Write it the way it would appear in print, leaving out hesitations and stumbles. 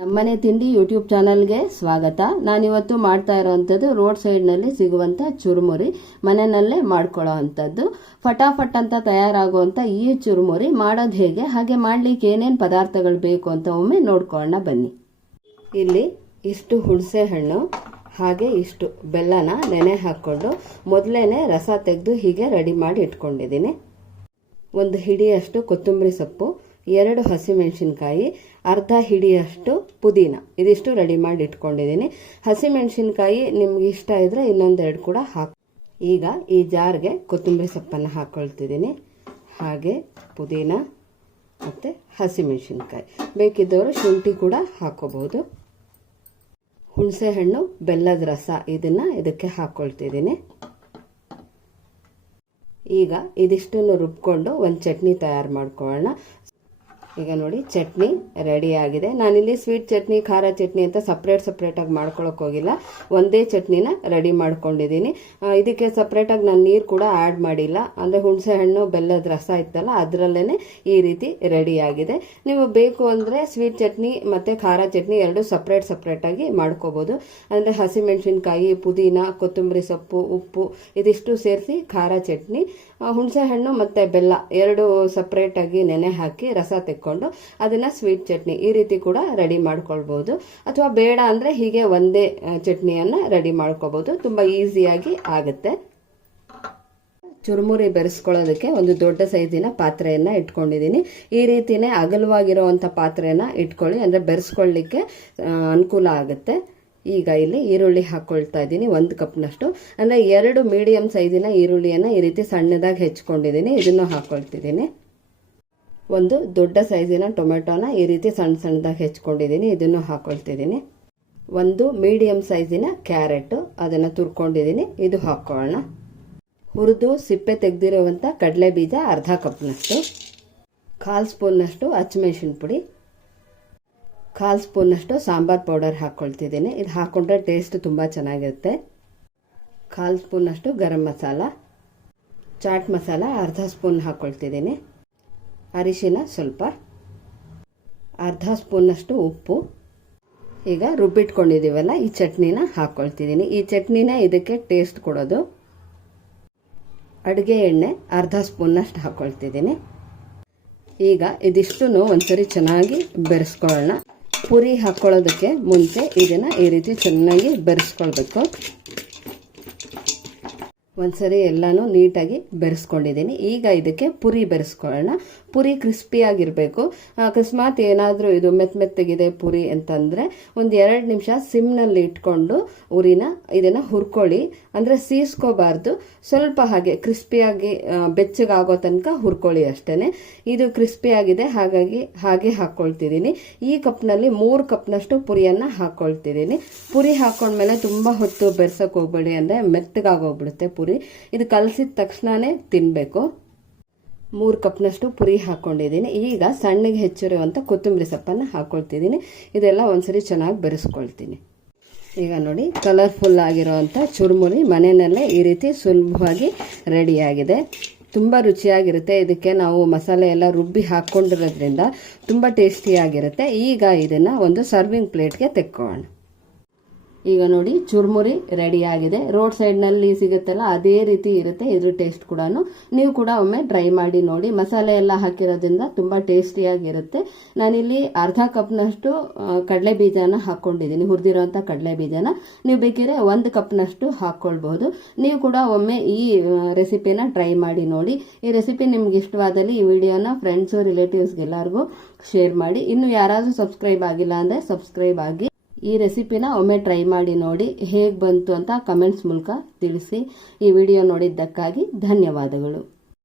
ನಮ್ಮನೆ ತಿಂಡಿ ಯೂಟ್ಯೂಬ್ ಚಾನಲ್ಗೆ ಸ್ವಾಗತ. ನಾನಿವತ್ತು ಮಾಡ್ತಾ ಇರೋವಂಥದ್ದು ರೋಡ್ ಸೈಡ್ನಲ್ಲಿ ಸಿಗುವಂಥ ಚುರುಮುರಿ, ಮನೆಯಲ್ಲೇ ಮಾಡ್ಕೊಳ್ಳೋ ಅಂಥದ್ದು ಫಟಾಫಟ್ ಅಂತ ತಯಾರಾಗುವಂಥ ಈ ಚುರುಮುರಿ ಮಾಡೋದು ಹೇಗೆ, ಹಾಗೆ ಮಾಡಲಿಕ್ಕೆ ಏನೇನು ಪದಾರ್ಥಗಳು ಬೇಕು ಅಂತ ಒಮ್ಮೆ ನೋಡ್ಕೊಳ್ಳೋಣ ಬನ್ನಿ. ಇಲ್ಲಿ ಇಷ್ಟು ಹುಣಸೆ ಹಣ್ಣು ಹಾಗೆ ಇಷ್ಟು ಬೆಲ್ಲನ ನೆನೆ ಹಾಕ್ಕೊಂಡು ಮೊದಲೇನೆ ರಸ ತೆಗೆದು ಹೀಗೆ ರೆಡಿ ಮಾಡಿ ಇಟ್ಕೊಂಡಿದ್ದೀನಿ. ಒಂದು ಹಿಡಿಯಷ್ಟು ಕೊತ್ತಂಬರಿ ಸೊಪ್ಪು, 2 ಹಸಿಮೆಣಸಿನ್ಕಾಯಿ, ಅರ್ಧ ಹಿಡಿಯಷ್ಟು ಪುದೀನ, ಇದಿಷ್ಟು ರೆಡಿ ಮಾಡಿ ಇಟ್ಕೊಂಡಿದ್ದೀನಿ. ಹಸಿಮೆಣಸಿನ್ಕಾಯಿ ನಿಮ್ಗೆ ಇಷ್ಟ ಇದ್ರೆ ಇನ್ನೊಂದೆರಡು ಕೂಡ ಹಾಕಿ. ಈಗ ಈ ಜಾರ್ಗೆ ಕೊತ್ತಂಬರಿ ಸೊಪ್ಪನ್ನು ಹಾಕ್ಕೊಳ್ತಿದ್ದೀನಿ, ಹಾಗೆ ಪುದೀನ ಮತ್ತು ಹಸಿಮೆಣಸಿನ್ಕಾಯಿ. ಬೇಕಿದ್ದವರು ಶುಂಠಿ ಕೂಡ ಹಾಕೋಬಹುದು. ಹುಣಸೆ ಹಣ್ಣು, ಬೆಲ್ಲದ ರಸ ಇದನ್ನು ಇದಕ್ಕೆ ಹಾಕ್ಕೊಳ್ತಿದ್ದೀನಿ. ಈಗ ಇದಿಷ್ಟನ್ನು ರುಬ್ಕೊಂಡು ಒಂದು ಚಟ್ನಿ ತಯಾರು ಮಾಡ್ಕೊಳ್ಳೋಣ. ಈಗ ನೋಡಿ ಚಟ್ನಿ ರೆಡಿ ಆಗಿದೆ. ನಾನಿಲ್ಲಿ ಸ್ವೀಟ್ ಚಟ್ನಿ, ಖಾರ ಚಟ್ನಿ ಅಂತ ಸಪ್ರೇಟಾಗಿ ಮಾಡ್ಕೊಳಕ್ಕೆ ಹೋಗಿಲ್ಲ, ಒಂದೇ ಚಟ್ನಿನ ರೆಡಿ ಮಾಡ್ಕೊಂಡಿದ್ದೀನಿ. ಇದಕ್ಕೆ ಸಪ್ರೇಟಾಗಿ ನಾನು ನೀರು ಕೂಡ ಆ್ಯಡ್ ಮಾಡಿಲ್ಲ, ಅಂದರೆ ಹುಣಸೆ ಹಣ್ಣು ಬೆಲ್ಲದ ರಸ ಇತ್ತಲ್ಲ ಅದರಲ್ಲೇ ಈ ರೀತಿ ರೆಡಿ ಆಗಿದೆ. ನೀವು ಬೇಕು ಅಂದರೆ ಸ್ವೀಟ್ ಚಟ್ನಿ ಮತ್ತು ಖಾರ ಚಟ್ನಿ ಎರಡು ಸಪ್ರೇಟಾಗಿ ಮಾಡ್ಕೋಬೋದು. ಅಂದರೆ ಹಸಿಮೆಣಸಿನ್ಕಾಯಿ, ಪುದೀನ, ಕೊತ್ತಂಬರಿ ಸೊಪ್ಪು, ಉಪ್ಪು ಇದಿಷ್ಟು ಸೇರಿಸಿ ಖಾರ ಚಟ್ನಿ, ಹುಣಸೆ ಹಣ್ಣು ಮತ್ತು ಬೆಲ್ಲ ಎರಡು ಸಪ್ರೇಟಾಗಿ ನೆನೆ ಹಾಕಿ ರಸ ತೆಕ್ಕೊಂಡು ಅದನ್ನು ಸ್ವೀಟ್ ಚಟ್ನಿ ಈ ರೀತಿ ಕೂಡ ರೆಡಿ ಮಾಡ್ಕೊಳ್ಬೋದು. ಅಥವಾ ಬೇಡ ಅಂದರೆ ಹೀಗೆ ಒಂದೇ ಚಟ್ನಿಯನ್ನು ರೆಡಿ ಮಾಡ್ಕೋಬೋದು. ತುಂಬ ಈಸಿಯಾಗಿ ಆಗುತ್ತೆ. ಚುರುಮುರಿ ಬೆರೆಸ್ಕೊಳ್ಳೋದಕ್ಕೆ ಒಂದು ದೊಡ್ಡ ಸೈಜಿನ ಪಾತ್ರೆಯನ್ನು ಇಟ್ಕೊಂಡಿದ್ದೀನಿ. ಈ ರೀತಿನೇ ಅಗಲವಾಗಿರುವಂಥ ಪಾತ್ರೆನ ಇಟ್ಕೊಳ್ಳಿ, ಅಂದರೆ ಬೆರೆಸ್ಕೊಳ್ಳಿಕ್ಕೆ ಅನುಕೂಲ ಆಗುತ್ತೆ. ಈಗ ಇಲ್ಲಿ ಈರುಳ್ಳಿ ಹಾಕ್ಕೊಳ್ತಾ ಇದ್ದೀನಿ, 1 ಕಪ್ನಷ್ಟು, ಅಂದರೆ 2 ಮೀಡಿಯಂ ಸೈಜಿನ ಈರುಳ್ಳಿಯನ್ನು ಈ ರೀತಿ ಸಣ್ಣದಾಗಿ ಹೆಚ್ಕೊಂಡಿದ್ದೀನಿ, ಇದನ್ನು ಹಾಕ್ಕೊಳ್ತಿದ್ದೀನಿ. ಒಂದು ದೊಡ್ಡ ಸೈಜಿನ ಟೊಮೆಟೊನ ಈ ರೀತಿ ಸಣ್ಣದಾಗಿ ಹೆಚ್ಕೊಂಡಿದ್ದೀನಿ, ಇದನ್ನು ಹಾಕ್ಕೊಳ್ತಿದ್ದೀನಿ. 1 ಮೀಡಿಯಂ ಸೈಜಿನ ಕ್ಯಾರೆಟ್, ಅದನ್ನು ತುರ್ಕೊಂಡಿದ್ದೀನಿ, ಇದು ಹಾಕ್ಕೊಳ್ಳೋಣ. ಹುರಿದು ಸಿಪ್ಪೆ ತೆಗೆದಿರುವಂಥ ಕಡಲೆ ಬೀಜ ಅರ್ಧ ಕಪ್ನಷ್ಟು, 1/4 ಸ್ಪೂನ್ನಷ್ಟು ಅಚ್ಚಮೆಣಸಿನ ಪುಡಿ, 1/4 ಸ್ಪೂನ್ನಷ್ಟು ಸಾಂಬಾರ್ ಪೌಡರ್ ಹಾಕ್ಕೊಳ್ತಿದ್ದೀನಿ. ಇದು ಹಾಕ್ಕೊಂಡ್ರೆ ಟೇಸ್ಟ್ ತುಂಬ ಚೆನ್ನಾಗಿರುತ್ತೆ. 1/4 ಸ್ಪೂನ್ನಷ್ಟು ಗರಂ ಮಸಾಲ, ಚಾಟ್ ಮಸಾಲ ಅರ್ಧ ಸ್ಪೂನ್ ಹಾಕ್ಕೊಳ್ತಿದ್ದೀನಿ, ಅರಿಶಿನ ಸ್ವಲ್ಪ, ಅರ್ಧ ಸ್ಪೂನ್ನಷ್ಟು ಉಪ್ಪು. ಈಗ ರುಬ್ಬಿಟ್ಕೊಂಡಿದ್ದೀವಲ್ಲ ಈ ಚಟ್ನಿನ ಹಾಕ್ಕೊಳ್ತಿದ್ದೀನಿ. ಈ ಚಟ್ನಿನ ಇದಕ್ಕೆ ಟೇಸ್ಟ್ ಕೊಡೋದು. ಅಡುಗೆ ಎಣ್ಣೆ ಅರ್ಧ ಸ್ಪೂನ್ನಷ್ಟು ಹಾಕ್ಕೊಳ್ತಿದ್ದೀನಿ. ಈಗ ಇದಿಷ್ಟನ್ನು ಒಂದ್ಸರಿ ಚೆನ್ನಾಗಿ ಬೆರೆಸ್ಕೊಳ್ಳೋಣ. ಪುರಿ ಹಾಕ್ಕೊಳ್ಳೋದಕ್ಕೆ ಮುಂಚೆ ಇದನ್ನು ಈ ರೀತಿ ಚೆನ್ನಾಗಿ ಬೆರೆಸ್ಕೊಳ್ಬೇಕು. ಒಂದ್ಸರಿ ಎಲ್ಲನೂ ನೀಟಾಗಿ ಬೆರೆಸ್ಕೊಂಡಿದ್ದೀನಿ. ಈಗ ಇದಕ್ಕೆ ಪುರಿ ಬೆರೆಸ್ಕೊಳ್ಳೋಣ. ಪುರಿ ಕ್ರಿಸ್ಪಿಯಾಗಿರಬೇಕು. ಅಕಸ್ಮಾತ್ ಏನಾದರೂ ಇದು ಮೆತ್ತಗಿದೆ ಪುರಿ ಅಂತಂದರೆ ಒಂದು 2 ನಿಮಿಷ ಸಿಮ್ನಲ್ಲಿ ಇಟ್ಕೊಂಡು ಉರಿನ ಇದನ್ನು ಹುರ್ಕೊಳ್ಳಿ. ಅಂದರೆ ಸೀಸ್ಕೋಬಾರ್ದು, ಸ್ವಲ್ಪ ಹಾಗೆ ಕ್ರಿಸ್ಪಿಯಾಗಿ ಬೆಚ್ಚಗಾಗೋ ತನಕ ಹುರ್ಕೊಳ್ಳಿ ಅಷ್ಟೇ. ಇದು ಕ್ರಿಸ್ಪಿಯಾಗಿದೆ, ಹಾಗಾಗಿ ಹಾಗೆ ಹಾಕ್ಕೊಳ್ತಿದ್ದೀನಿ. ಈ ಕಪ್ನಲ್ಲಿ 3 ಕಪ್ನಷ್ಟು ಪುರಿಯನ್ನು ಹಾಕ್ಕೊಳ್ತಿದ್ದೀನಿ. ಪುರಿ ಹಾಕ್ಕೊಂಡ್ಮೇಲೆ ತುಂಬ ಹೊತ್ತು ಬೆರೆಸೋಕೆ ಹೋಗ್ಬೇಡಿ, ಅಂದರೆ ಮೆತ್ತಗಾಗೋಗ್ಬಿಡುತ್ತೆ ಪುರಿ. ಇದು ಕಲಸಿದ ತಕ್ಷಣವೇ ತಿನ್ನಬೇಕು. 3 ಕಪ್ನಷ್ಟು ಪುರಿ ಹಾಕ್ಕೊಂಡಿದ್ದೀನಿ. ಈಗ ಸಣ್ಣಗೆ ಹೆಚ್ಚಿರುವಂಥ ಕೊತ್ತಂಬರಿ ಸೊಪ್ಪನ್ನು ಹಾಕ್ಕೊಳ್ತಿದ್ದೀನಿ. ಇದೆಲ್ಲ ಒಂದ್ಸರಿ ಚೆನ್ನಾಗಿ ಬೆರೆಸ್ಕೊಳ್ತೀನಿ. ಈಗ ನೋಡಿ ಕಲರ್ಫುಲ್ ಆಗಿರೋವಂಥ ಚುರುಮುರಿ ಮನೆಯಲ್ಲೇ ಈ ರೀತಿ ಸುಲಭವಾಗಿ ರೆಡಿಯಾಗಿದೆ. ತುಂಬ ರುಚಿಯಾಗಿರುತ್ತೆ. ಇದಕ್ಕೆ ನಾವು ಮಸಾಲೆ ಎಲ್ಲ ರುಬ್ಬಿ ಹಾಕ್ಕೊಂಡಿರೋದ್ರಿಂದ ತುಂಬ ಟೇಸ್ಟಿಯಾಗಿರುತ್ತೆ. ಈಗ ಇದನ್ನು ಒಂದು ಸರ್ವಿಂಗ್ ಪ್ಲೇಟ್ಗೆ ತೆಕ್ಕೊಳ್ಳೋಣ. ಈಗ ನೋಡಿ ಚುರುಮುರಿ ರೆಡಿಯಾಗಿದೆ. ರೋಡ್ ಸೈಡ್ನಲ್ಲಿ ಸಿಗುತ್ತಲ್ಲ ಅದೇ ರೀತಿ ಇರುತ್ತೆ ಇದ್ರ ಟೇಸ್ಟ್ ಕೂಡ. ನೀವು ಕೂಡ ಒಮ್ಮೆ ಟ್ರೈ ಮಾಡಿ ನೋಡಿ. ಮಸಾಲೆ ಎಲ್ಲ ಹಾಕಿರೋದ್ರಿಂದ ತುಂಬ ಟೇಸ್ಟಿಯಾಗಿರುತ್ತೆ. ನಾನಿಲ್ಲಿ ಅರ್ಧ ಕಪ್ನಷ್ಟು ಕಡಲೆ ಬೀಜನ ಹಾಕ್ಕೊಂಡಿದ್ದೀನಿ, ಹುರಿದಿರೋಂಥ ಕಡಲೆ ಬೀಜನ. ನೀವು ಬೇಕಿದ್ರೆ 1 ಕಪ್ನಷ್ಟು ಹಾಕ್ಕೊಳ್ಬಹುದು. ನೀವು ಕೂಡ ಒಮ್ಮೆ ಈ ರೆಸಿಪಿನ ಟ್ರೈ ಮಾಡಿ ನೋಡಿ. ಈ ರೆಸಿಪಿ ನಿಮ್ಗೆ ಇಷ್ಟವಾದಲ್ಲಿ ಈ ವಿಡಿಯೋನ ಫ್ರೆಂಡ್ಸು, ರಿಲೇಟಿವ್ಸ್ಗೆ ಎಲ್ಲರಿಗೂ ಶೇರ್ ಮಾಡಿ. ಇನ್ನು ಯಾರಾದರೂ ಸಬ್ಸ್ಕ್ರೈಬ್ ಆಗಿಲ್ಲ ಅಂದರೆ ಸಬ್ಸ್ಕ್ರೈಬ್ ಆಗಿ. ಈ ರೆಸಿಪಿನ ಒಮ್ಮೆ ಟ್ರೈ ಮಾಡಿ ನೋಡಿ, ಹೇಗೆ ಬಂತು ಅಂತ ಕಮೆಂಟ್ಸ್ ಮೂಲಕ ತಿಳಿಸಿ. ಈ ವಿಡಿಯೋ ನೋಡಿದ್ದಕ್ಕಾಗಿ ಧನ್ಯವಾದಗಳು.